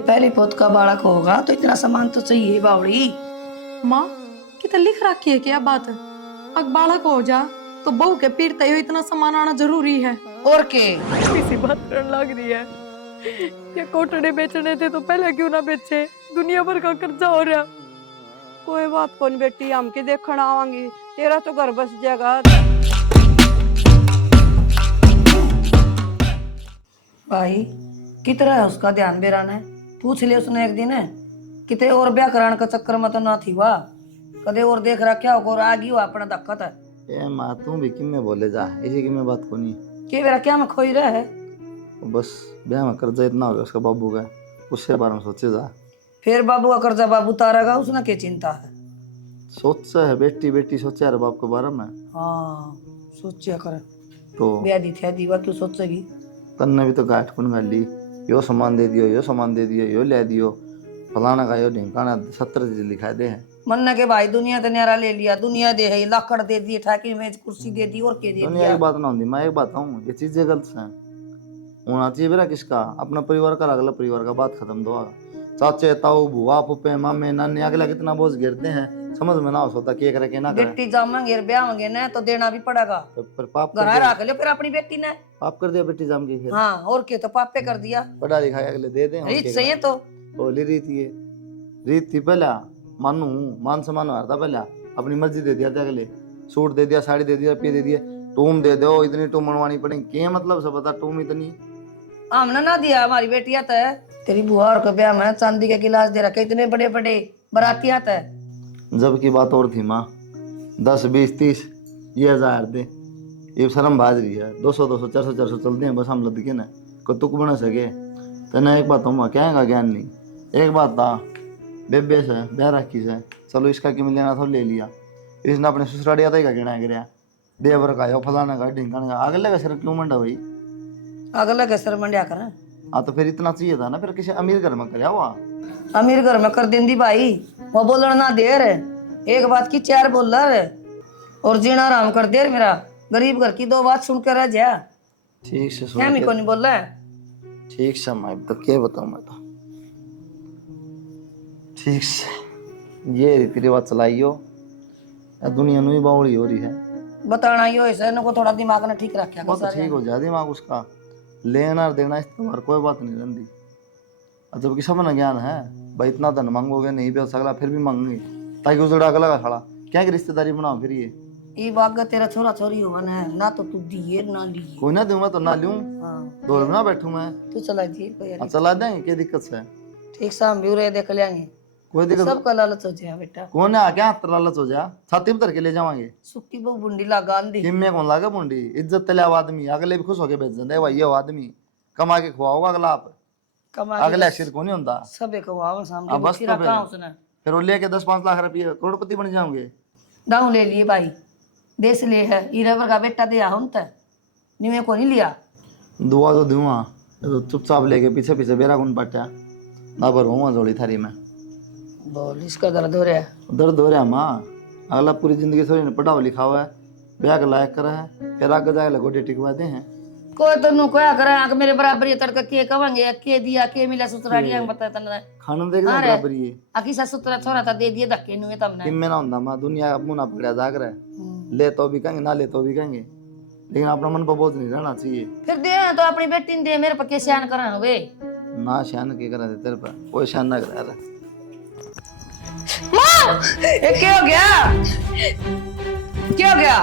पहले पोत का बालक होगा तो इतना सामान तो चाहिए बावड़ी। माँ कितना लिख रखी है क्या बात? अग बालक हो जा तो बहू के पीरते हो इतना सामान आना जरूरी है। और के किसी बात करने लग रही है। ये कोटड़े बेचने थे तो पहले क्यों ना बेचे? दुनिया भर का कर्जा हो रहा। कोई बात कौन बेटी, हम के देखना आवांगी, तेरा तो घर बस जाएगा। भाई कितना है उसका ध्यान बेराना है, पूछ लिया उसने एक दिन है किते और ब्याह कराने का चक्कर में तो ना थी वाह कदे और देख रहा क्या होगा और आ गई अपना दक्कत है। ए माँ तू भी किम में बोले जा, इसी की में बात को नहीं। के मेरा क्या में खोई रहा है। बस ब्याह में कर्जा इतना हो गया उसका बाबू का, उसके बारे में सोचे जा। फिर बाबू का कर्जा बाबू तारेगा, उसने क्या चिंता है। सोचा है बेटी बेटी सोचा है बाप के बारे में। हाँ सोचिया कर तो ब्याह दी थी दीवा क्यों सोचेगी। तन्ने भी तो गाठ कुन गाली, यो सामान दे दियो, यो सामान दे दियो, यो ले दियो, फलाना का यो ढिंकाना 70 चीज लिखा दे है। मन्ना के भाई दुनिया तो न्यारा ले लिया, दुनिया दे है लाकड़ दे दिए, ठाकी मेज कुर्सी दे दी और के दे दुनिया दिया। की बात ना होती, मैं एक बात हूँ ये चीजें गलत है। होना चाहिए बेरा किसका, अपना परिवार का अगला परिवार का, बात खत्म दो। चाचे ताऊ बुआ पुप्पे मामे नाने अगला कितना बोझ गिरते हैं, समझ में ना हो सकता के करे के ना करे। बेटी जामेंगे ब्याहेंगे ना तो देना भी पड़ेगा। तो फिर पाप घर कर दिया, रख लो फिर अपनी बेटी ने। पाप कर दिया बेटी जाम के फिर। हाँ और क्या, तो पापे कर दिया। पढ़ा लिखा के अगले दे दे रीत सही है तो बोली रीति है, रीत थी पहला मानू मान सम्मान हारता पहला, अपनी मर्जी दे दिया था अगले, सूट दे दिया, साड़ी दे दिया, रुपये दे दिए, टूम दे दो, इतनी टूम बनवानी पड़ेगी, क्या मतलब से बता टूम इतनी। हमने ना दिया, हमारी बेटी आता है तेरी बुआ और को ब्याह में चांदी के गिलास दे रखे, इतने बड़े बड़े बराती आता है। जब की बात और थी माँ, 10 20 30 ये 1000 दे, ये शर्म बाज रही है, 200 200 400 400 चलते हैं बस हम लद के ना को तुक बना सके। तेना एक बात हम क्या है ज्ञान नहीं, एक बात था बेबे से ब्याह रखी से, चलो इसका कि लेना था ले लिया, इसने अपने ससुरालिया था कहना है देवर का यो फलाना का ढिंकाना का, अगले का सिर क्यों मंडा भाई। अगला के सर मंडिया कर। हाँ तो फिर इतना चाहिए था ना, फिर किसी अमीर घर में कराया हुआ। अमीर घर में कर देंदी भाई, वो बोलना ना देर एक बात की 4 बोल रहा और जीना आराम कर देर मेरा, गरीब घर की 2 बात सुन कर रह जा। ठीक से क्या मेरे को नहीं बोल रहा है। ठीक से मैं तो क्या बताऊँ, मैं तो ठीक से ये रीति रिवाज चलाइयो, दुनिया में बावड़ी हो रही है। बताना ही हो ऐसे को थोड़ा दिमाग ने ठीक रखा वो तो ठीक हो जाए दिमाग उसका, लेना और देना इस्तेमाल कोई बात नहीं रहती। जब कि सब ना ज्ञान है भाई, इतना धन मांगोगे नहीं भी हो सकता फिर भी मांगेंगे, ताकि उस अगला का खड़ा क्या की रिश्तेदारी बनाओ फिर ये बाग तेरा छोरा छोरी होगा ना तो तू दिए ना लिए। कोई ना दूंगा तो ना लूं, हाँ दौड़ में ना बैठू मैं। तू चला दिए कोई यार। चला देंगे, क्या दिक्कत है। ठीक शाम भी उरे देख लेंगे, कोई दिक्कत सबका लालच हो जाए बेटा। कौन है क्या हाथ लालच हो जा, छाती में धर के ले जावांगे। सुक्की बहु बुंडी लगा दी किम्मे कौन लागे मुंडी, इज्जत तले आदमी अगले भी खुश होके भेज देंगे भाई, ये आदमी कमा के खुआओगा अगला आप, कमा अगले सिर को नहीं होता। सबे को वाव सामने बस फिर तो कहां उसने फिर वो लेके 10-5 लाख रुपये करोड़पति बन जाओगे। दाऊ ले लिए भाई, देश ले है ईरावर का बेटा दिया हम त निमे को नहीं लिया। दुआ तो दूंगा, तो चुपचाप लेके पीछे पीछे बेरा कौन पटा ना पर हूँ जोड़ी थारी में। बोल इसका दर्द हो रहा है। दर्द हो रहा माँ, अगला पूरी जिंदगी सोरी ने पढ़ा लिखा हुआ है, ब्याह का लायक करा है, फिर आगे जाके गोटे टिकवाते हैं। कोई तो नु कोया करे आके मेरे बराबर ये तड़का के कवांगे के दिया के मिला ससुरालिया में बता तने खाना देगा बराबर ये आकी ससुरा छोरा था दे दिए धक्के नुए तमने किम्मे ना होता माँ, दुनिया अब मुना पकड़ा जाग रहा है, ले तो भी कहेंगे ना ले तो भी कहेंगे, लेकिन अपना मन पर बोझ नहीं रहना चाहिए। फिर दे तो अपनी बेटी ने दे, मेरे पर के शान करा वे ना शान के करा दे तेरे पर, कोई शान ना करा रहा। मां ये क्या हो गया, क्या हो गया।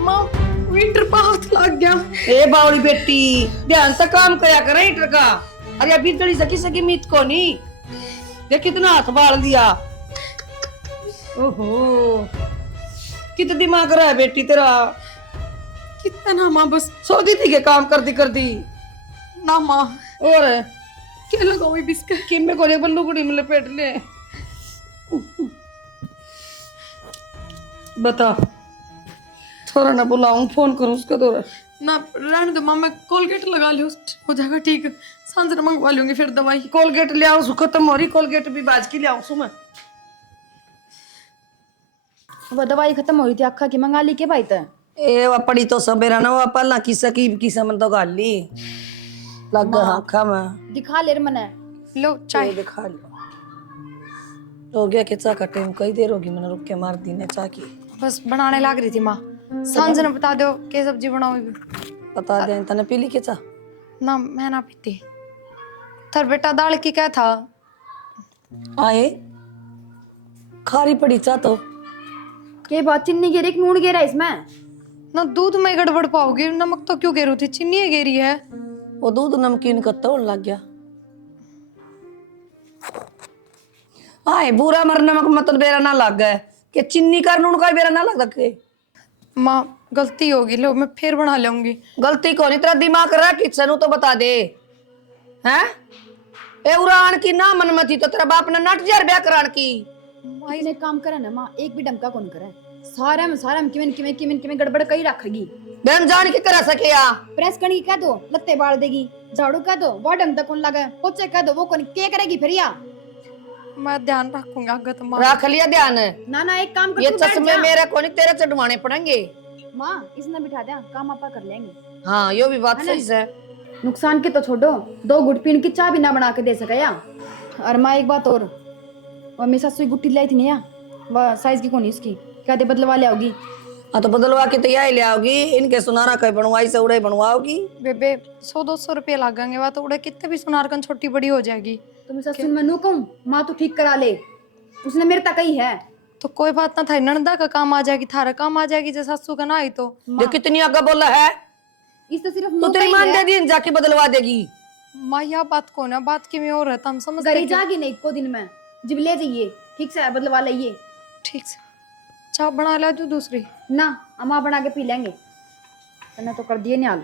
माँ मीटर पर हाथ लग गया। ए बावड़ी बेटी ध्यान से काम करया कर हीटर का। अरे अभी तड़ी सकी सकी मीत को नहीं, ये कितना हाथ बाल दिया। ओहो कितना दिमाग रहा है बेटी तेरा। कितना ना माँ, बस सो दी थी के काम करती करती ना माँ, और क्या लगाओ ये बिस्किट। किम्मे को एक बल्लू कुड़ी में लपेट ले। बता थोड़ा ना बुलाऊं, फोन करूं उसका थोड़ा ना रहने दो माँ, मैं कोलगेट लगा लूँ हो जाएगा ठीक, सांझ मंगवा लूंगी फिर दवाई। कोलगेट ले आऊं, खत्म हो रही कोलगेट भी बाज की ले आऊं सुमा। वो दवाई खत्म हो रही थी अक्खा की, मंगा ली के भाई त ए वो पड़ी तो सबेरा ना वो पल्ला की सकी की समन तो गाली लग गया आंखा में। दिखा ले मने लो चाय। दिखा लो हो गया कि चाह का टाइम कई देर होगी मैंने रुक के मार दी ने चाह की। बस बनाने लग रही थी माँ। सांझ ने बता दो क्या सब्जी बनाओगी। बता दे तने पी ली के चाह? ना मैं ना पीती। थर बेटा दाल की क्या था? आए खारी पड़ी चाह तो। के बात चीनी गिरी कि नून गिरा इसमें? ना दूध में गड़बड़ पाओगी, नमक तो क्यों गिरी थी, चीनी ही गिरी है। वो दूध नमकीन का तोड़ लग गया। आए बुरा मर नमक मतलब बेरा ना लग गए कि चीनी का नून का बेरा ना लग के। माँ गलती होगी, लो मैं फिर बना लूंगी। गलती कौन तेरा दिमाग रहा किचन तो बता दे हैं। ए उड़ान की ना मनमती तो तेरा बाप ने नट जार ब्याह करान की। इतने काम करे ना माँ, एक भी डमका कौन करे। सारा में किमें गड़बड़ कई रखेगी। बहन जान के करा सके या प्रेस करनी कह दो लत्ते बाल देगी, झाड़ू कह दो वो ढंग तक कौन लगे, पोछे कह दो वो कौन के करेगी फिर या। मैं ध्यान रखूंगा आगे तो माँ। रख लिया ध्यान। ना एक काम कर ये तू बैठ चश्मे जा। मेरे को नहीं तेरे चढ़वाने पड़ेंगे। माँ इसने बिठा दिया, काम आपा कर लेंगे। हाँ यो भी बात सही है। नुकसान की तो छोड़ो, 2 घुट पीने की चाय भी ना बना के दे सके या। और माँ एक बात और, वो मेरी सासू की गुट्टी लाई थी नहीं या, वह साइज की कौन है इसकी, क्या दे बदलवा ले आओगी। हाँ तो बदलवा के तैयार ले आओगी। इनके सुनारा कहीं बनवाई से उड़े बनवाओगी। बेबे 100-200 रुपये लगेंगे, वह तो उड़े कितने भी सुनारकन छोटी बड़ी हो जाएगी। तो मैं सासू मैं नू कहूँ माँ तू ठीक करा ले, उसने मेरे तक ही है। तो कोई बात ना था, ननदा का काम आ जाएगी, थारा काम आ जाएगी, जैसा सासू का ना आई तो। ये कितनी आगे बोला है इस तो सिर्फ तो मुंह तेरी पे ही मान है। दे दी जाके बदलवा देगी। माँ यह बात कौन है, बात की में और रहता हम समझते गरी हैं। जागी नहीं को दिन में जब ले जाइए ठीक से बदलवा लाइए। ठीक से चाय बना ला तू दूसरी। ना अम्मा बना के पी लेंगे, मैंने तो कर दिए न्याल।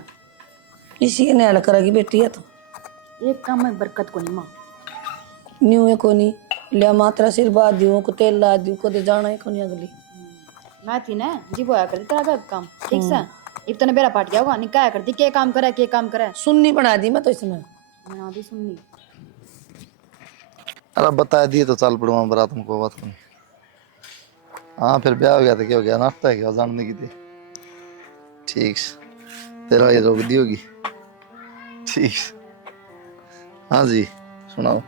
इसी के न्याय करेगी बेटी है तो एक काम में बरकत को नहीं माँ। न्यू है कोनी लिया मात्रा सिर बाद दियो को तेल ला दियो को दे जाना है कोनी अगली। मैं थी ना जी बोया कर तेरा घर काम ठीक से। एक तो ने बेरा पाट गया होगा निकाया कर दी के काम करे सुन्नी बना दी मैं तो इसमें। बना दी सुननी। अरे बता दिए तो चल पड़ूंगा बरात तुमको बात करनी। हाँ फिर ब्याह हो गया तो क्या हो गया, नाश्ता है क्या जानने की थी। ठीक से तेरा ये रोक दी होगी। ठीक से हाँ जी सुनाओ।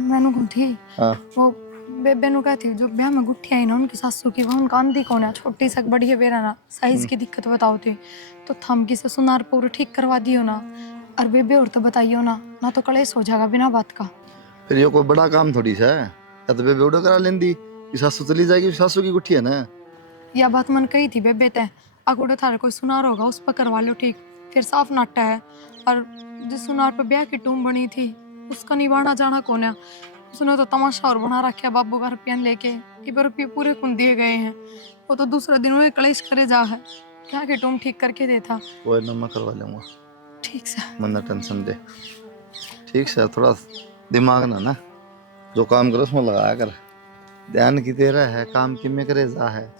मैंने कौन थी हाँ वो बेबे नु कहती जो ब्याह में गुट्ठी आई ना उनकी सासू की, वो उनका आंधी कौन है, छोटी सा बड़ी है बेरा ना, साइज की दिक्कत बताओ थी तो थम की से सुनार पूरा ठीक करवा दियो ना। और बेबे और तो बताइयो ना, ना तो कलेश हो जाएगा बिना बात का। फिर ये कोई बड़ा काम थोड़ी सा है, या तो बेबे उड़ा करा लेंदी कि सासू चली जाएगी, सासू की गुट्ठी है ना। यह बात मन कही थी बेबे ते, अगोड़े थारे कोई सुनार होगा उस पर करवा लो ठीक, फिर साफ नाटा है। और जिस सुनार पर ब्याह की टूम बनी थी उसका निभाना जाना कौन है, उसने तो तमाशा और बना रखा बाबू का रुपया लेके, इबर रुपये पूरे कुन दिए गए हैं। वो तो दूसरा दिन वही कलेश करे जा है, क्या के टूम ठीक करके देता। कोई ना मैं करवा लूंगा, ठीक से मन्ना टेंशन दे। ठीक से थोड़ा दिमाग ना जो काम करो उसमें लगाया कर, ध्यान की तेरा है काम की में करे जा है।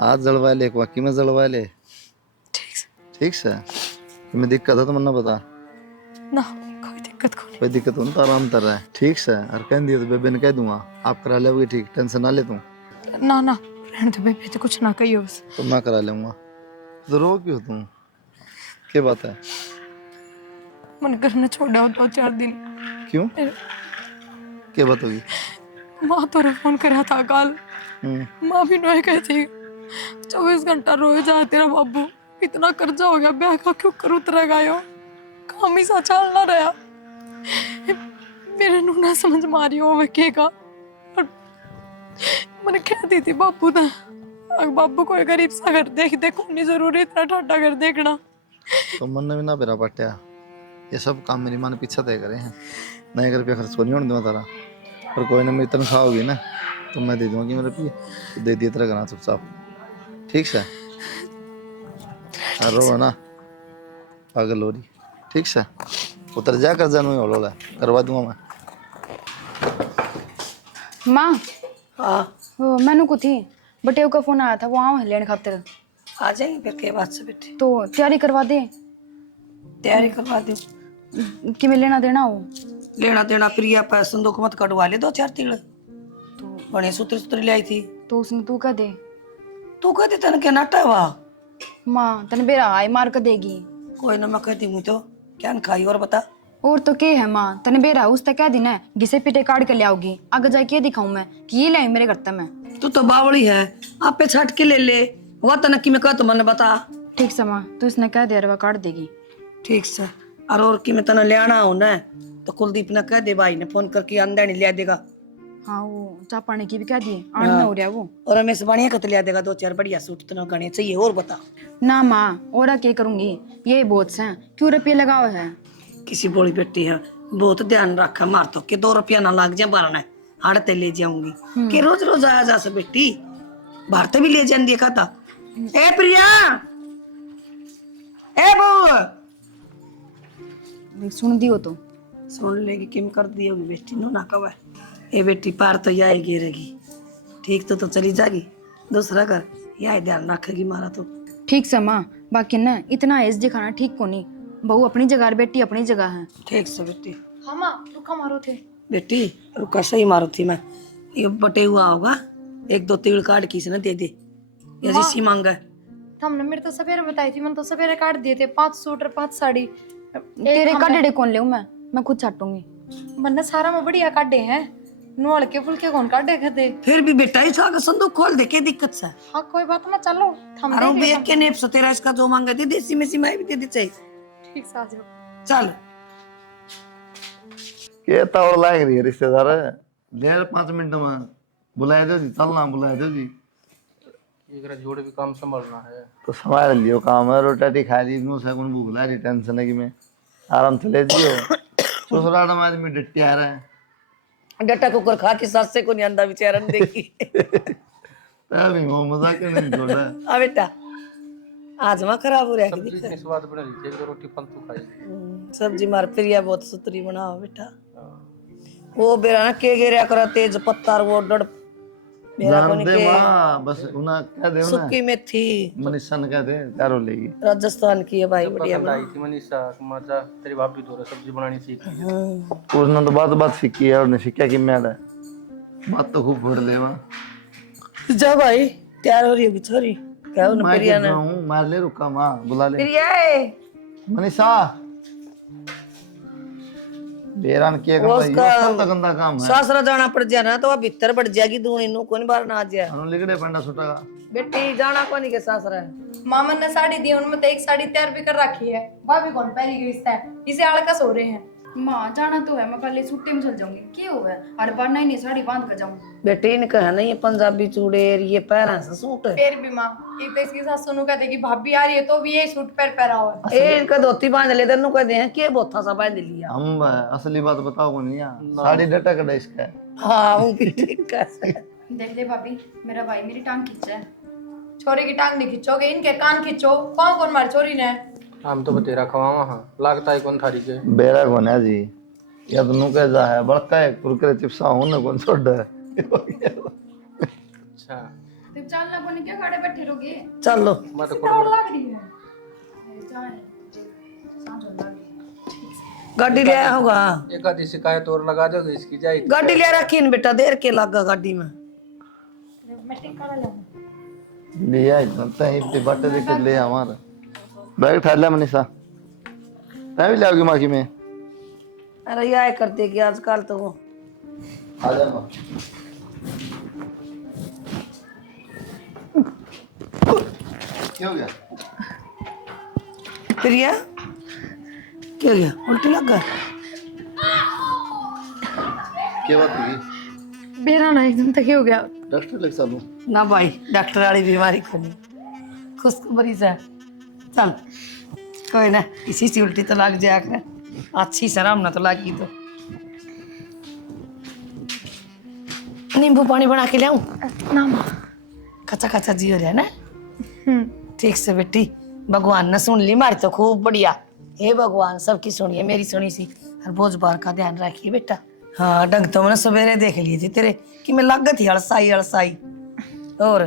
आज जलवा ले एक वाकई में जलवा ले। ठीक से ठीक से तुम्हें दिक्कत है तो मन्ना बता, ना कोई दिक्कत को कोई दिक्कत हो तो आराम कर रहा है। ठीक से और कह दिया तो बेबे ने कह दूंगा आप करा लोगे, ठीक टेंशन ना ले तू। नहीं। ना ना रहने दो बेबे, तो कुछ ना कहियो बस। तो मैं करा लूंगा। तो रो क्यों तुम, क्या बात है? मन घर ने छोड़ा हो 2-4 दिन। क्यों क्या बात होगी? माँ तो फोन करा था कल, माँ भी नोए कहती 24 घंटा रोए जा तेरा बाबू, इतना कर्जा हो गया ब्याह का क्यों कर उतरे गयो, काम ही सा चल ना रहा। मेरे नू ना समझ मारी हो वे का। और मैंने कहती थी बाबू ने, अगर बाबू कोई गरीब सा घर देख दे नहीं जरूरी इतना ठाटा घर देखना। तो मन ने भी ना बेरा पट्या, ये सब काम मेरी माँ ने पीछे तय करे हैं, नहीं कर रुपया खर्च को नहीं होने दूंगा तारा। पर कोई ना मेरी तनख्वाह होगी ना तो मैं दे दूंगा कि मेरे रुपये तो दे दिए तेरा करना चुपचाप। ठीक से रो ना पागल हो रही। ठीक से उतर जा कर जानू होलो करवा दूंगा मैं। माँ हाँ वो मैनू को थी बटेव का फोन आया था, वो आओ लेने खातिर। आ जाएंगे फिर के बात से बेटे। तो तैयारी करवा दे, तैयारी करवा दो कि मैं लेना देना हो। लेना देना प्रिया पर संदूक मत कटवा ले 2-4 तिल तो बड़े सूत्र सूत्र ले आई थी। तो उसने तू कह दे। तू कहती तन के नाटा हुआ माँ तन बेरा आई मार कर देगी। कोई ना मैं कहती हूँ तो क्या न खाई और बता। और तो के है माँ तने बेरा उस तक कह दिन है घिसे पिटे काट के ले आओगी आगे जाके ये दिखाऊं मैं कि ये लाई मेरे घर तक मैं। तू तो बावड़ी है, आपे छट के ले ले। वो तने की मैं कह तो मन बता। ठीक से माँ तो इसने कह दिया रे काट देगी। ठीक से। और की मैं तने ले आना हो ना तो कुलदीप ने कह दे, भाई ने फोन करके अंदर नहीं ले देगा। हाँ वो चाह पानी की भी कह दिए आने ना हो रहा वो। और रमेश बढ़िया कत ले देगा 2-4 बढ़िया सूट तो गणे चाहिए। और बता ना माँ और क्या करूंगी ये बहुत से क्यों रुपये लगाओ है। किसी बोली बेटी है, बहुत ध्यान रखा मार तो के 2 रुपया ना लग जाए बारह हाड़ते ले जाऊंगी कि रोज रोज आया जा से बेटी भारते भी ले जान देखा था। ए प्रिया, ए बहू सुन दियो तो सुन लेगी किम कर दी होगी बेटी नो ना कवा। ए बेटी पार तो यही गिरेगी, ठीक तो चली जाएगी दूसरा घर, यही ध्यान रखेगी मारा तो। ठीक से माँ बाकी ना इतना एज दिखाना ठीक को नहीं। बहू अपनी जगह बेटी अपनी जगह है। ठीक से बेटी। हाँ माँ रुका मारो थे। बेटी रुका सही मारो थी मैं, ये बटे हुआ होगा 1-2 तिल काट किसी ने दे दे ये जिसी मांगा है। हमने मेरे तो सवेरे बताई थी, मैंने तो सवेरे काट दिए थे 5 सूट और 5 साड़ी। तेरे काटे कौन ले मैं खुद छाटूंगी। मैंने सारा में बढ़िया काटे हैं, नुआल के फुलके कौन काटे खदे। फिर भी बेटा इसका का संदूक खोल दे, क्या दिक्कत से? हाँ कोई बात ना, चलो हम अरे देख बेक के नेप से तेरा इसका जो मांगा दे देसी में सी मैं भी दे दे चाहिए। ठीक से आ जाओ। चल के तावड़ लाग रही है रिश्तेदार ले 5 मिनट में बुलाए दो जी, चलना बुलाए दो जी। एक जोड़ भी काम संभालना है तो संभाल लियो काम है, रोटी खा ली मुंह से कौन भूख ला रही, टेंशन है कि मैं आराम से ले जियो। ससुराल में आदमी डट्टी आ रहा है, डट्टा कुकर खा के सास से को नहीं अंदा बेचारा ने देखी। तभी वो मजाक नहीं छोड़ा। आ बेटा आज मां खराब हो रहा है कि सब्जी इतनी स्वाद बना रही थी, एक दो रोटी फालतू खाई। सब्जी मार प्रिया बहुत सुतरी बनाओ बेटा। वो बेरा ना के गेरिया करा तेज पत्ता वो डड़ मेरा जान कोनी दे के मां बस उन्हें कह दे ना सुक्की मेथी मनीषा ने कह दे चारों लेगी। राजस्थान की है भाई बढ़िया पसंद आई थी मनीषा, मजा तेरी भाभी तो सब्जी बनानी सीख ली है। उसने तो बात सीखी है और ने सीखा कि मैं बात तो खूब फोड़ ले वहां। जा भाई तैयार हो रही होगी छोरी, क्या उन मैं प्रिया कहता ने हूं मार ले, रुका मां बुला ले प्रिया मनीषा। बेरान किया वो करता उसका ये गंदा काम है। सासरा जाना पड़ जाए ना तो वह भीतर बढ़ जाएगी दूनी नु कोनी बाहर ना आ जाए। हम लिखड़े पंडा छोटा का बेटी जाना कोनी के सासरा है। मामा ने साड़ी दी, उनमें तो एक साड़ी तैयार भी कर रखी है, भाभी कौन पहली गई है, इसे आलकस हो रहे हैं। माँ जाना तो है, मैं पहले छुट्टी में चल जाऊंगी क्या हुआ है। हर बार नई नई साड़ी बांध कर जाऊं। बेटी इनका है नहीं ये पंजाबी चूड़ेर ये पैर से सूट है। फिर भी माँ एक तो इसकी सासू नु कहते कि भाभी आ रही है तो भी ये सूट पहरा हुआ है। ए इनका धोती बांध ले तेनू कहते हैं कि बोथा सा बांध लिया। हम असली बात बताओ को नहीं साड़ी डटा कड़ा इसका है। हाँ वो भी ठीक है। देख ले भाभी मेरा भाई मेरी टांग खींचा है। छोरे की टांग नहीं खींचोगे, इनके कान खींचो। कौन कौन मार छोरी ने हम तो बतेरा खवावा। हाँ लागता है कौन थारी के बेरा कौन है जी, या तो नु कह जा है बड़का है कुरकुरे चिप्सा हूं ना कौन छोड़ है। अच्छा तो चलना कोनी क्या खड़े बैठे रहोगे। चलो मैं तो और लग रही है। गाड़ी ले आया होगा, एक आधी शिकायत और लगा दोगे इसकी जाए। गाड़ी ले रखी न बेटा, देर के लगा गाड़ी में। मैं टिक्का लाऊं। लिया इतना ही बाटे दे के ले हमारा बैग उठा ले मनीषा। मैं भी लाऊंगी मां की में। अरे यह करते कि आजकल तो वो आ जा मां। क्या हो गया? प्रिया क्या गया, उल्टी लग गया? क्या बात हुई? बेरा ना एकदम तक हो गया। डॉक्टर लग सालू ना भाई डॉक्टर वाली बीमारी को नहीं, खुशखबरी से चल कोई ना, इसी से उल्टी तो लग जाया कर, अच्छी शराब ना तो लगी तो। नींबू पानी बना के ले आऊं? ना माँ। कच्चा कच्चा जी हो रहा है ना। ठीक से बेटी, भगवान ने सुन ली मारी तो खूब बढ़िया। हे भगवान सबकी सुनिए, मेरी सुनी सी। हर बोझ बार का ध्यान रखिए बेटा। हाँ डंग तो मैंने सवेरे देख लिए थे तेरे कि मैं लागत ही अलसाई अलसाई। और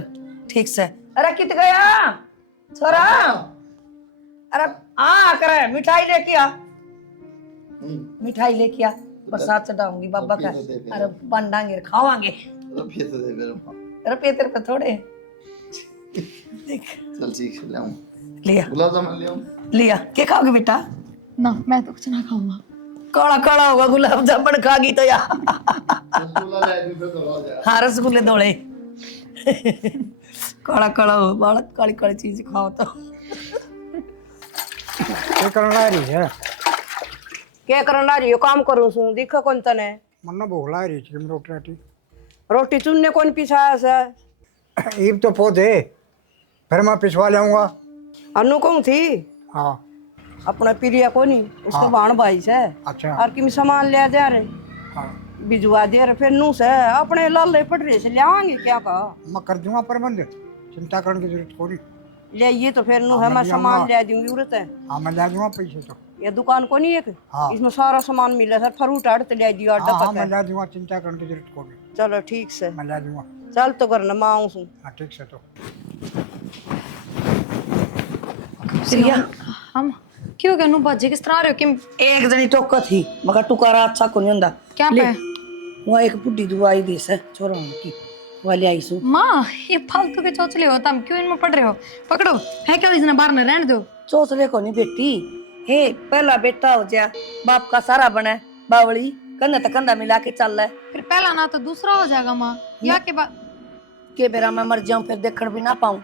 ठीक से अरे कित गया छोरा, अरे आ करे मिठाई लेके आ, मिठाई लेके आ, प्रसाद चढ़ाऊंगी बाबा का। अरे बंडांगे खावांगे, रुपये तो दे मेरे मां। रुपये तेरे पे थोड़े देख चल सीख ले आऊं। लिया गुलाब जामुन ले आऊं। लिया। क्या खाओगे बेटा? ना मैं तो कुछ ना खाऊंगा। काला काला होगा गुलाब जामुन खागी तो यार। हाँ रसगुल्ले दौड़े काला काला हो बालक काली काली चीज खाओ तो ये करना रही है क्या करना रही हो काम करूँ सू दिखा कौन तने मन्ना भूख ला रही थी रोटी राटी रोटी चुनने कौन पिसाया से ईब तो पौधे फिर मैं पिछवा लाऊंगा। अनु कौन थी हाँ अपना प्रिया को नहीं उसका बाण भाई से अच्छा और किम सामान ले दे रहे हाँ भिजवा दे रहे फिर नू से अपने लाले पटरे से ले आएंगे क्या कहा मैं कर दूंगा प्रबंध, चिंता करने की जरूरत थोड़ी। ले ये तो फिर नू है मैं सामान ले दूंगी उरत है हाँ मैं ले दूंगा पैसे तो। ये दुकान को नहीं एक हाँ। इसमें सारा सामान मिला सर फ्रूट आड़ ले दिया हाँ हाँ डब्बा मैं ले दूंगा, चिंता करने की जरूरत थोड़ी। चलो ठीक से मैं ले दूंगा। चल तो करना मैं आऊँ सू हाँ ठीक से तो प्रिया हम क्यों गनु बाजे किस तरह आ रहे हो कि एक जनी टोका थी मगर टुकारा अच्छा को नहीं हुंदा क्या ले, पे वो एक बुड्ढी दवाई दे से छोरा की वाली आई सु माँ ये फालतू के चौचले हो तुम क्यों इनमें पड़ रहे हो? पकड़ो है क्या इसने बाहर न रहने दो। चौथले को नहीं बेटी हे पहला बेटा हो जा बाप का सारा बने बावली कंधा तक कंधा मिला के चल रहा है फिर पहला ना तो दूसरा हो जाएगा माँ या के बाद के बेरा मैं मर जाऊं फिर देखण भी ना पाऊं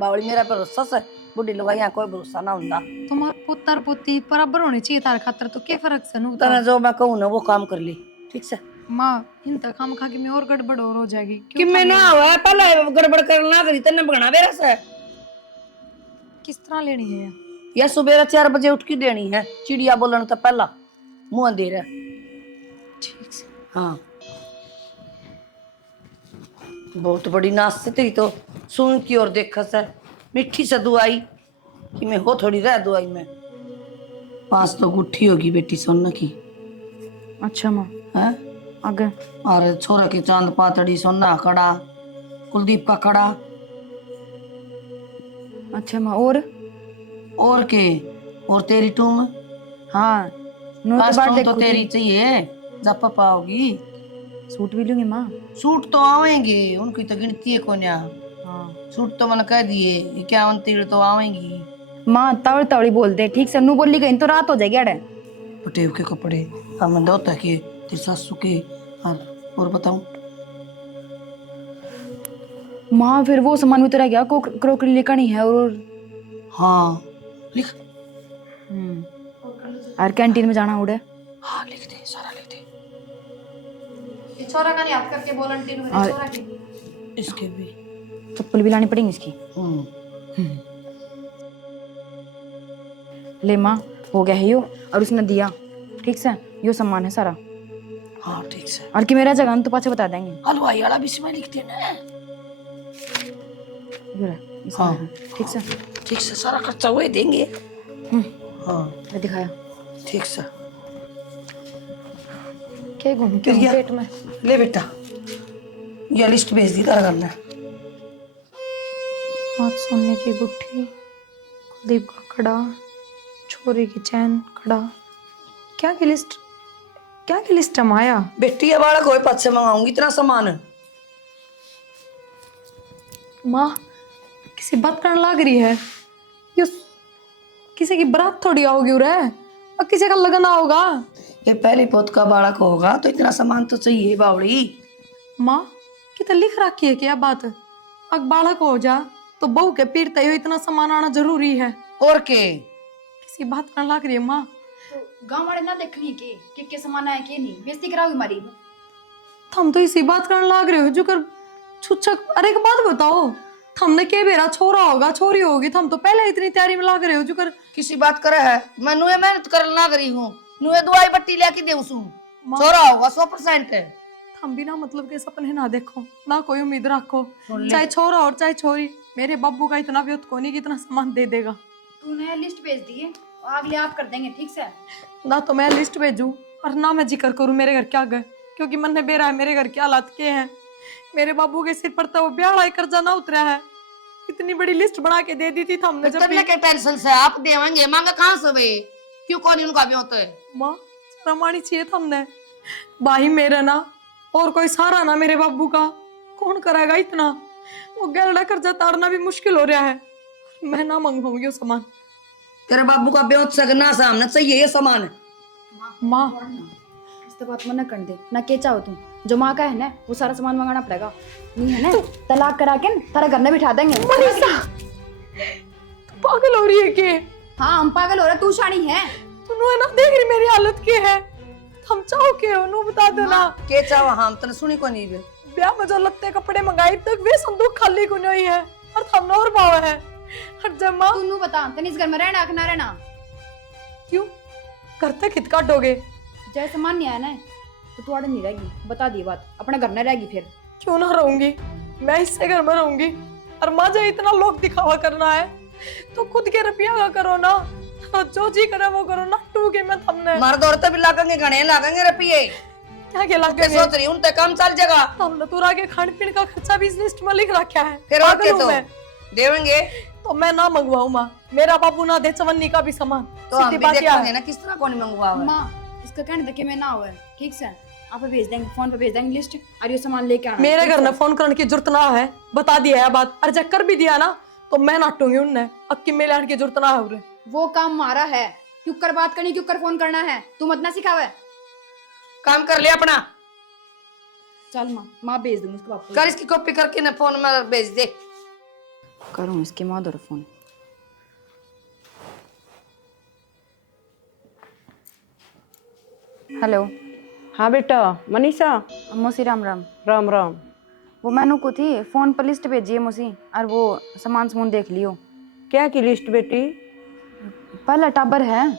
बावली मेरा भरोसा से बुढ़ी लोग यहाँ कोई भरोसा ना हुंदा तुम्हारा पुत्र पुत्री बराबर होनी चाहिए तार खातर तो क्या फर्क से नू तना जो मैं कहूं ना वो काम कर ली ठीक से माँ इन तक हम खा के मैं और गड़बड़ और हो जाएगी कि मैं ना हुआ पहले गड़बड़ करना करी तने बगना बेरा से किस तरह लेनी है ये? या सुबह 4 बजे उठ के देनी है चिड़िया बोलन तो पहला मुंह अंधेरा ठीक से हाँ बहुत बड़ी नाश से तेरी तो सुन की और देखा सर मिठी से दुआई कि मैं हो थोड़ी रह दुआई में 5 तो गुट्ठी होगी बेटी सोना की अच्छा माँ है आगे और छोरा की चांद पातड़ी सोना कड़ा कुलदीप का कड़ा अच्छा माँ और के और तेरी टूम हाँ नो तो 5 बात टूम तो देखो तेरी चाहिए जब पापा होगी सूट भी लूंगी माँ। सूट तो आवेंगे उनकी तो गिनती है कोन्या हाँ सूट तो मैंने कह दिए 51 तीर तो आवेंगी माँ तवड़ी तवड़ी बोलते ठीक से नू बोली गई तो रात हो जाएगी अड़े पटेव के कपड़े हम होता के तेरे सासू के और बताऊं माँ फिर वो सामान भी तो रह गया क्रोकरी लेकर है और हाँ लिख और कैंटीन में जाना उड़े हाँ लिख दे सारा लिख दे ये छोरा का नहीं आप करके वॉलंटियर हो और- छोरा की इसके भी चप्पल भी लानी पड़ेंगी इसकी। ले माँ हो गया है यो और उसने दिया ठीक से यो सामान है सारा हाँ ठीक से और कि मेरा जगह तो पाछे बता देंगे। हलवाई वाला भी इसमें लिख देना यो रहा, ये हाँ सामान है, ठीक से ठीक से सारा खर्चा हुए देंगे हाँ ये दिखाया ठीक से क्या घूम के प्रिया, पेट में ले बेटा ये लिस्ट भेज दी तारा करना हाथ सोने की गुट्ठी कुलदीप का कड़ा छोरी की चैन कड़ा क्या की लिस्ट है माया। बेटी ये बालक होए पास से मंगाऊंगी इतना सामान माँ किसी बात करने लग रही है ये किसी की बारात थोड़ी आओगी उरे और किसी का लगन होगा। ये पहले पोत का बालक होगा तो इतना सामान तो चाहिए बावड़ी माँ कितना लिख रखी है क्या बात अग बालक हो जा तो बहू के पीरते हो इतना सामान आना जरूरी है और के किसी बात करने लग रही है माँ। तो गांव वाले ना देखनी के सामान आए के नहीं बेइज्जती कराओगी हमारी। हम तो इसी बात करने लग रहे हो जो कर छुच्छक। अरे एक बात बताओ हमने के बेरा छोरा होगा छोरी होगी हम तो पहले इतनी तैयारी में लग रहे हो जो कर किसी बात करे है मैं नुए मेहनत कर ना करी हूँ नुए दवाई बट्टी लेके देऊ सू छोरा होगा 100% है हम बिना मतलब के सपने ना देखो ना कोई उम्मीद रखो सुन ले। चाहे छोरा और चाहे छोरी मेरे बब्बू का इतना व्यर्थ कोनी की इतना सामान दे देगा। तूने लिस्ट भेज दी है अगले आप कर देंगे ठीक से। ना तो मैं लिस्ट भेजूं और ना मैं जिक्र करूं मेरे घर क्या गए क्योंकि मन ने बेरा है मेरे घर के हालात के हैं। मेरे बाबू के सिर पर तो वो ब्याह कर्जा ना उतरा है। इतनी बड़ी लिस्ट बना के दे दी थी हमने जब तबले के टेंशन से आप देवेंगे मांगा कहाँ से वे क्यों कौन उनका भी होता है माँ रमानी चाहिए था हमने भाई मेरा ना और कोई सहारा ना मेरे बाबू का कौन करेगा इतना। वो गैलड़ा कर्जा तारना भी मुश्किल हो रहा है मैं ना मंगवाऊंगी वो सामान। तेरे बाबू का बेहोश सगना सामने चाहिए ये सामान माँ माँ इस तो बात मना कर दे ना, के चाहो तुम जो माँ का है ना वो सारा सामान मंगाना पड़ेगा, नहीं है ना तलाक करा के तारा घर में बिठा देंगे। मनीषा तू पागल हो रही है के? हाँ हम पागल हो रहे, तू शानी है। तू है ना देख रही मेरी हालत के है, हम चाहो के हो नु बता दो ना। के चाहो हम तने सुनी को नहीं बे। ब्याह में जो लगते कपड़े मंगाए तक वे संदूक खाली को नहीं है और थमना और पावा है। हट जा माँ। तू नु बता तने इस घर में रहना कि ना रहना? क्यों घर तक खित काटोगे? जय सामान नहीं आया ना तो तू आड़े नहीं रहेगी, बता दी बात, अपने घर में रहेगी फिर। क्यों ना रहूंगी, मैं इससे घर में रहूंगी। और माँ जो इतना लोग दिखावा करना है तो खुद के रुपया का करो ना, जो जी करे वो करो ना। टूके में थमने मर्द औरतें भी लागेंगे, घने लागेंगे रुपये। क्या क्या के लगे सोच रही उनते काम चल जाएगा। हमने तो आगे खान पीन का खर्चा भी इस लिस्ट में लिख रखा है। फिर और पागल के हूँ तो मैं। देवेंगे तो मैं ना मंगवाऊं माँ, मेरा बाबू ना दे चवन्नी का भी सामान। तो हम सीधी भी बात क्या देखेंगे है? ना किस तरह कौन मंगवावे। माँ इसका कहने देखे मैं ना हुआ, ठीक से आप भेज देंगे, फोन पे भेज देंगे लिस्ट और ये सामान लेके आना। मेरे घर में फोन करने की जरूरत ना है, बता दिया है बात। और जब कर भी दिया ना तो मैं नाटूंगी उनने, अक्की में लाने की जरूरत ना है उरे। वो काम हमारा है, क्यों कर बात करनी, क्यों कर फोन करना है, तू मत ना सिखावे। काम कर लिया अपना, चल माँ भेज दूंगी उसके बापू। कर इसकी कॉपी करके ना फोन में भेज दे। करूँ इसके माँ दो फोन। हेलो। हाँ बेटा मनीषा। मौसी राम राम। राम राम। वो मैनू को थी फोन पर लिस्ट भेजी है मौसी, और वो सामान देख लियो। क्या की लिस्ट बेटी? पहला टाबर है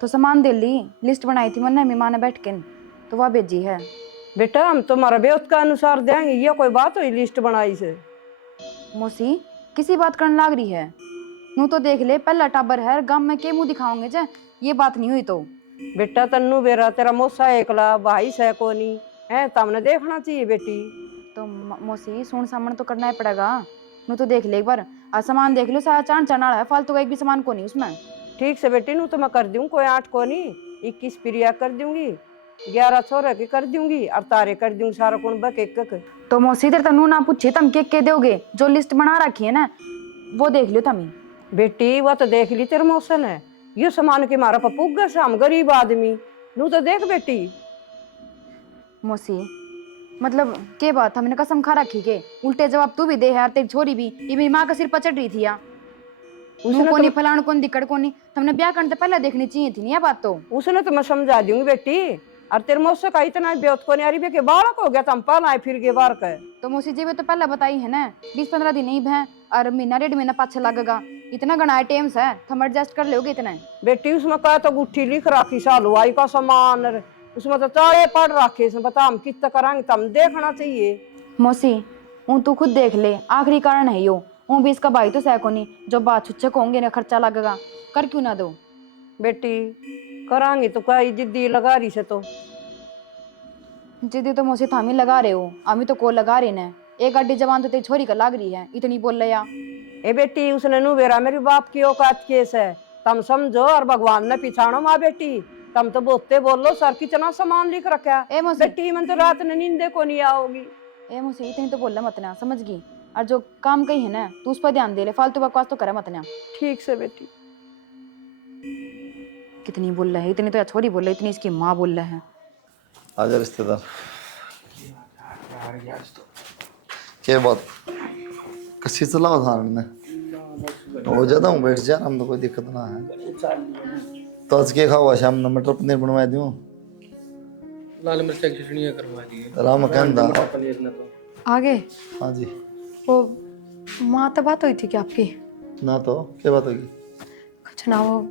तो सामान दे ली, लिस्ट बनाई थी मैंने मेहमान ने बैठ के तो वह भेजी है। बेटा हम तुम्हारा बेहद का अनुसार देंगे, ये कोई बात हुई लिस्ट बनाई से? मौसी किसी बात करने लाग रही है, नू तो देख ले पहला टाबर है, गांव में के मुंह दिखाओगे जे ये बात नहीं हुई तो। बेटा तन्नू बेरा तेरा मोसा एकला भाई से कोनी है, तमने देखना चाहिए बेटी। तो मौसी सुन सामने तो करना ही पड़ेगा, नू तो देख ले एक बार, आ सामान देख लो, सारा चांद चना है, फालतू का एक भी सामान को नहीं उसमें। ठीक से बेटी नू तो मैं कर दूँ, कोई 8 को नहीं 21 प्रिया कर दूंगी, 11 छोरे की कर दूंगी और तारे कर दूंगी, सारा कौन बक एक। तो मौसी तेरे तनु ना पूछे तुम के दोगे, जो लिस्ट बना रखी है ना वो देख लियो तुम। बेटी वो तो देख ली तेरे मौसन है, ये सामान के मारा पप्पू से हम गरीब आदमी, नू तो देख बेटी। मौसी मतलब के बात, हमने कसम खा रखी के उल्टे जवाब तू भी दे यार, तेरी छोरी भी, ये मेरी माँ का सिर पर चढ़ रही थी यार। उसने कोनी फलाण कोनी दिक्कत कोनी, तुमने ब्याह करने से पहले देखनी चाहिए थी ये बात। तो उसने तो मैं समझा दूंगी बेटी, और तेरे मौसे का इतना बेहद को नहीं, अरे के बालक हो गया तुम पाला है फिर के बार का। तो मौसी जी तो पहले बताई है ना 20-15 दिन ही भै और महीना 1.5 महीना पाछे लगेगा, इतना गना टेम्स है, तुम एडजस्ट कर लोगे इतना। बेटी उसमें कहा तो गुट्ठी लिख रखी सालुआई का सामान, उसमें तो चाड़े पड़ रखे, बता हम कितना कराएंगे, तुम देखना चाहिए। मौसी हूँ तू खुद देख ले, आखिरी कारण है यो, हूँ भी इसका भाई तो सैकोनी, जो बात छुच्छे होंगे ना खर्चा लगेगा, कर क्यों ना दो। बेटी करांगी तो कई जिद्दी लगा रही से, तो जिद्दी तो मौसी थामी लगा रहे हो, अमी तो को लगा रहे ने, एक गाड़ी जवान तो तेरी छोरी का लाग रही है, इतनी बोल रहा। ए बेटी उसने नु बेरा मेरे बाप की औकात केस है, तुम समझो और भगवान ने पिछाड़ो माँ बेटी, तुम तो बोलते बोलो सर कितना सामान लिख रखा है। ए मौसी बेटी मन तो रात ने नींदे को नहीं आओगी। ए मौसी इतनी तो बोल मत ना, समझ गई, और जो काम कही है ना तू उस पर ध्यान दे ले, फालतू बकवास तो करे मत ना। ठीक से बेटी। कितनी बोल रहा है, इतनी तो छोरी बोल रही, इतनी इसकी माँ बोल रहा है। आजा रिश्तेदार। क्या बात कसी चलाओ थान ने हो जाता हूँ, बैठ जा, हम तो कोई दिक्कत ना है। तो आज के खाओ शाम में मटर पनीर बनवा दूँ, लाल मिर्च की चटनी करवा दी राम कहंदा पनीर ने तो। आगे हाँ जी। वो माँ तो बात हुई थी क्या आपकी? ना तो क्या बात होगी? कुछ ना, वो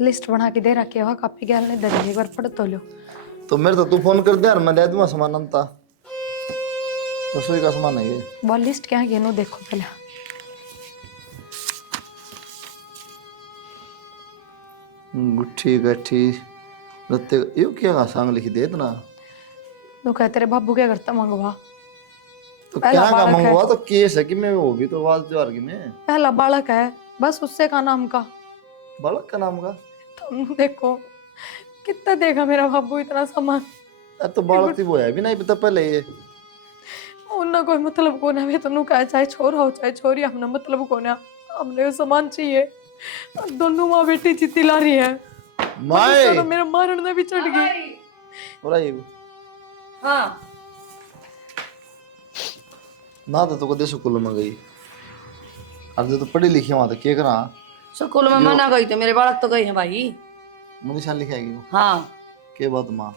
लिस्ट बना के दे रखी है, कापी गैल ने दे, एक बार पढ़ तो लो। तो मेरे तो तू फोन कर दे यार, मैं ले दूंगा सामान, अंता रसोई का सामान है ये। वो लिस्ट क्या है नो देखो पहले। गुट्ठी गट्ठी रत्ते यो क्या सांग लिखी दे इतना, तो कह तेरे बाबू क्या करता मंगवा, तो पहला क्या का बालक है। मंगवा, तो केस है कि मैं वो भी तो आवाज त्योहार की में पहला बालक है, बस उससे का नाम का। बालक का नाम का। तुम देखो कितना देखा मेरा बाबू इतना सामान, अब तो बालक थी वो है भी नहीं पता पहले ये। उन्ना कोई मतलब को ना, तुम कहा चाहे छोरा हो चाहे छोरी, हमने मतलब को ना, हमने वो सामान चाहिए। अब दोनों माँ बेटी चित्ती ला रही है, माए तो मेरा मारन में भी चढ़ गई। बोला ये हाँ ना तो कदे स्कूल में गई अब जो तो पढ़ी लिखी वहां तो क्या करा स्कूल में मना गई तो मेरे बालक तो गए हैं भाई। मनीषा लिखाएगी वो हाँ के बात माँ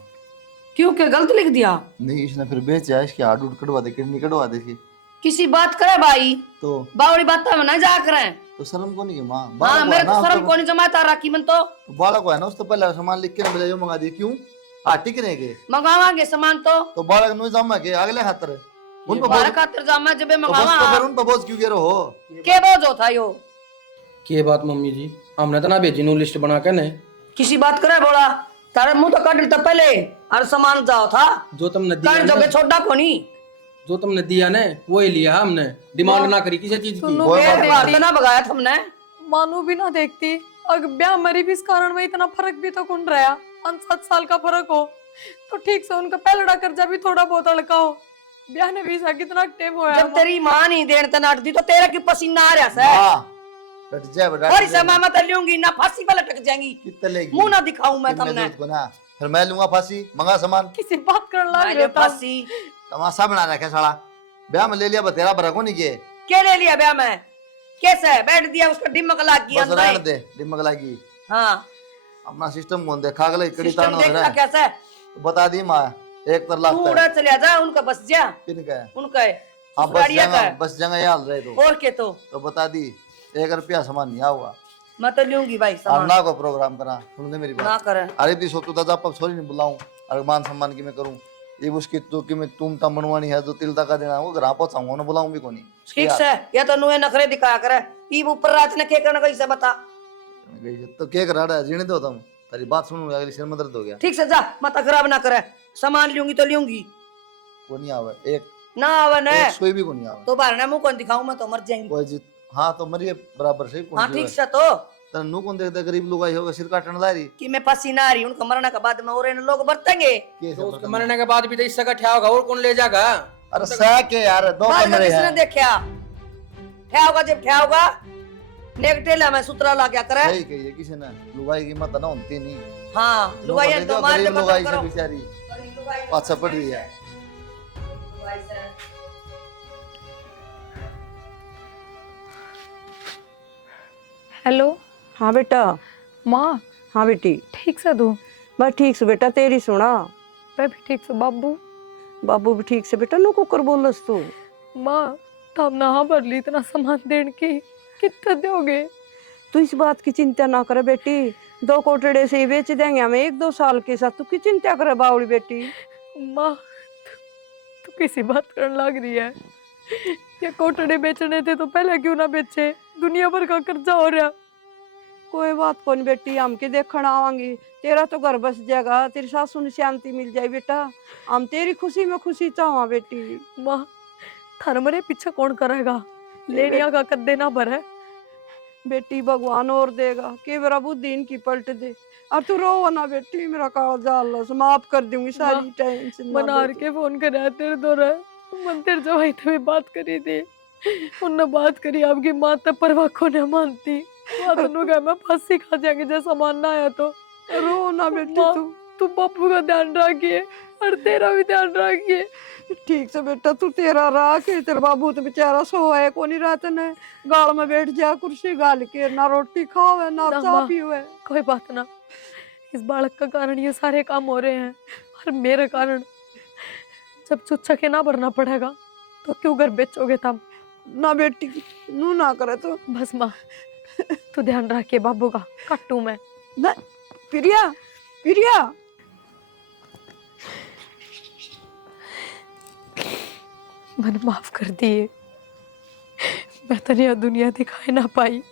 क्यों क्या गलत लिख दिया? नहीं इसने फिर बेचा इसकी हार्ड उड कटवा दे किडनी कटवा दे इसकी किसी बात करे भाई तो बावड़ी बात में ना जा करें। तो शर्म को नहीं की माँ हाँ मेरे तो शर्म तो को नहीं जमाता राखी मन तो बालक है ना उससे पहले सामान लिख के ना भेजा मंगा दिए क्यों आटी के के मंगावांगे सामान तो बालक नु जमा के अगले खातर उन पर बारह खातर जामा जब तो मंगावा फिर उन पर बोझ क्यों गिरो हो के बोझ होता यो? के बात मम्मी जी हमने तो ना भेजी नु लिस्ट बना के ने किसी बात करे बोला तारे मुंह तो कट तो पहले और सामान जाओ था जो तुमने कर दिया दोगे ना, छोटा कोनी जो तुमने दिया ने वो ही लिया हमने डिमांड ना करी किसी चीज की। सुनो कोई मैं बात एक बार देखती, तो ना भगाया था हमने। मानू भी ना देखती अगर ब्याह मरी भी इस कारण में इतना फर्क भी तो कौन रहा 5-7 साल का फर्क हो तो ठीक से उनका पहलड़ा कर्जा भी थोड़ा बहुत अड़का हो। ब्याह ने भी सा कितना टेम होया जब तेरी माँ नहीं देन तनाट दी तो तेरा की पसीना आ रहा से हट जाए बेटा और इसे मैं मत लूंगी ना फांसी पे लटक जाएंगी कितने लेगी मुंह ना दिखाऊं मैं कितने तुमने जरूरत को ना फिर मैं लूंगा फांसी मंगा सामान किसी बात कर ला मैं रहे ले फांसी तमाशा बना रखा साला ब्याह में ले लिया बतेरा भरा को नहीं किए के ले लिया ब्याह में कैसे बैठ दिया उसका डिमक लाग गया बस रहने दे दिमाग लगी हाँ अपना सिस्टम कौन देखा गले कड़ी सिस्टम तान हो देखा रहा है कैसे तो बता दी माँ एक तर तू लगता उड़ा है चले जा उनका बस जा किन का है उनका है हाँ बस जगह याद रहे और के तो बता दी 1 रुपया सामान नहीं आऊगा मैं तो लूंगी भाई और सामान ना को प्रोग्राम करा सुन दे मेरी ना बात करे अरे दी सोतू दादा पर सॉरी नहीं बुलाऊं और मान सम्मान की मैं करूं ये उसकी तो कि मैं तुम तम बनवानी है जो तिल तक देना वो घर पहुंचाऊंगा ना बुलाऊं भी कोनी ठीक से या तो नुए नखरे दिखाया करे ई ऊपर रात ने के करना कैसे बता तो क्या करा रहा है जीने दो तुम तेरी बात सुनूं अगली सिर में दर्द हो गया ठीक से जा मत खराब ना करे सामान लूंगी तो लूंगी कोनी आवे एक ना आवे ने सोई भी कोनी आवे तो बाहर ना मुंह कौन दिखाऊं मैं तो मर जाएंगी कोई जीत हाँ तो मरिए बराबर से हाँ कौन ठीक से तो तनु कौन देखता गरीब लोग आई होगा सिर काटने दारी कि मैं पसीना आ रही उनका मरने के बाद में और इन लोग बरतेंगे तो उसके मरने के बाद भी तो इसका क्या होगा और कौन ले जाएगा? अरे सह के यार दो बाद में कमरे किसने हैं देखा ठया होगा जब ठया होगा नेगटेला में सुतरा ला क्या करे सही कही है किसी ने लुगाई की मत ना होती नहीं हाँ लुगाई तो मार दे लुगाई खत्म से करो बेचारी पाछा पड़ रही है हेलो हाँ बेटा माँ हाँ बेटी ठीक से तू बस ठीक से बेटा तेरी सुना मैं भी ठीक से बाबू बाबू भी ठीक से बेटा नु कुकर बोलस तू माँ तब ना भर ली इतना सामान देने की कितना दोगे? तू इस बात की चिंता ना करे बेटी 2 कोटड़े से ही बेच देंगे हमें 1-2 साल के साथ तू की चिंता करे बावड़ी बेटी माँ तू किसी बात करने लग रही है। ये कोटड़े बेचने थे तो पहले क्यों ना बेचे? दुनिया भर का कर्जा हो रहा। कोई बात कौन बेटी हम के देखण आवांगी तेरा तो घर बस जाएगा तेरी सासू ने शांति मिल जाए बेटा हम तेरी खुशी में खुशी चाहवा बेटी माँ थारे मरे पीछे कौन करेगा? लेनिया का कर देना भर है बेटी भगवान और देगा के मेरा बुद्धि इनकी पलट दे और तू रो ना बेटी मेरा कागजा अल्लाह माफ कर दूंगी सारी टेंशन मनार के फोन कर रहा तेरे दो मंदिर जवाई थे बात करी थी उनने बात करी आपकी माँ तब परवाह को नहीं मानती मैं फांसी खा जाएंगे जैसा मानना आया तो रो ना बेटी माँ, तू तू बापू का ध्यान रखिए और तेरा भी ध्यान रखिए। ठीक से बेटा तू तेरा राख तेरा बाबू तो बेचारा सोया है कोनी रात ने गाल में बैठ जा कुर्सी गाल के ना रोटी खाओ है ना चाय पियो है। कोई बात ना इस बालक का कारण ये सारे काम हो रहे हैं और मेरे कारण जब चुच्चा के ना भरना पड़ेगा तो क्यों घर बेचोगे तब? ना बेटी नू ना करे तो बस माँ तू ध्यान रखिए बाबू का कट्टू में ना प्रिया प्रिया मैंने माफ कर दिए मैं तो यह दुनिया दिखाई ना पाई।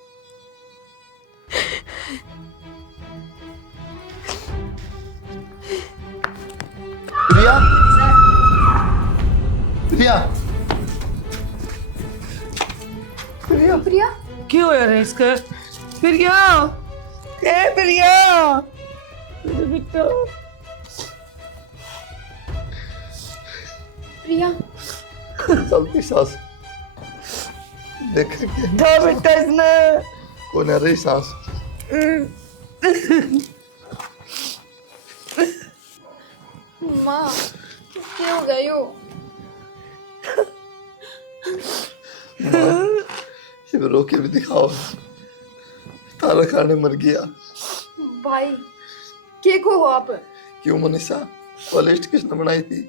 प्रिया प्रिया प्रिया प्रिया क्यों हो रहा है इसका? प्रिया ए प्रिया बेटा प्रिया चलती सांस देख था बेटा इसने कौन है रही सांस माँ क्या हो गया यो? ये रो के भी दिखाओ, तारा खाने मर गया। भाई के को हो आप? क्यों मनीषा, वो लिस्ट किसने बनाई थी?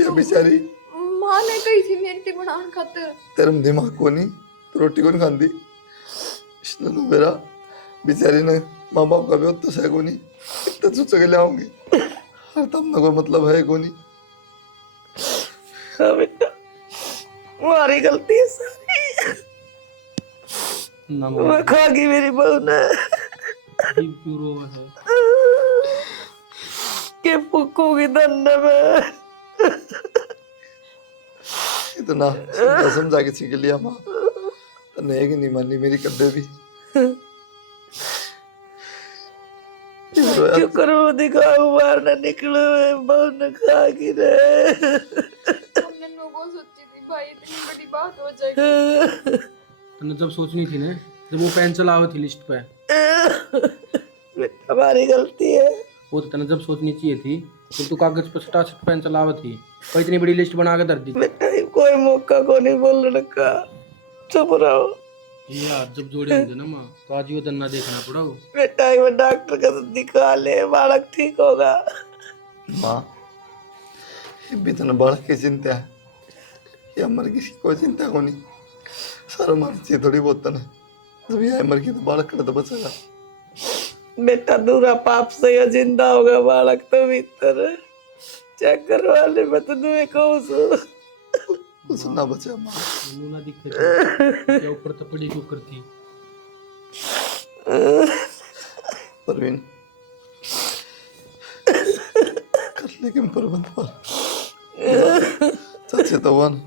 ये बेचारी माँ ने कही थी मेरी ते बनाने खातिर। तेरे में दिमाग को नहीं तो रोटी को नहीं खाती। इसने तो मेरा बेचारी ने माँ बाप का भी उत्तर है को नहीं, इतना सोच के ले आऊंगी और तब ना कोई मतलब है को नहीं। हाँ बेटा, हमारी गलती है सारी। ना मैं खा गई मेरी बहू ने क्यों रो है? के फूकूंगी धन्ने में। इतना समझा के सीख लिया माँ, तने कि नहीं मानी मेरी कद्दे भी। क्यों करो दिखाओ, बाहर ना निकलो, बहू ने खा गई रे। हमने लोगों सोची थी भाई इतनी बड़ी बात हो जाएगी। तने जब सोचनी थी ना, जब वो पेन चलावे थी लिस्ट पे, बेटा हमारी गलती है। वो तो तने जब सोचनी चाहिए थी जब तू कागज पर छटाछट पेन चलावे थी, कोई इतनी बड़ी लिस्ट बना के धर दी। बेटा कोई मौका को नहीं बोलने का, चुप रहो। ये हाथ जब जोड़े होंगे ना माँ, तो आज वो धन्ना देखना पड़ा हो। बेटा एक बार डॉक्टर का दिखा ले, बालक ठीक होगा। माँ ये भी तो बालक की चिंता है, ये मर किसी कोई चिंता को नहीं। सारा मर चाहिए थोड़ी बहुत तने, जब ये मर गई तो बालक का तो बचेगा। बेटा दूरा पाप से या जिंदा होगा बालक तो भीतर चेक करवा ले, मैं तो तुम्हें कहूँ सो। कुछ ना बचे माँ। नूना दिक्कत है, क्या ऊपर तो पड़ी क्यों करती? परवीन कर लेकिन प्रबंध पर चाचे तो वन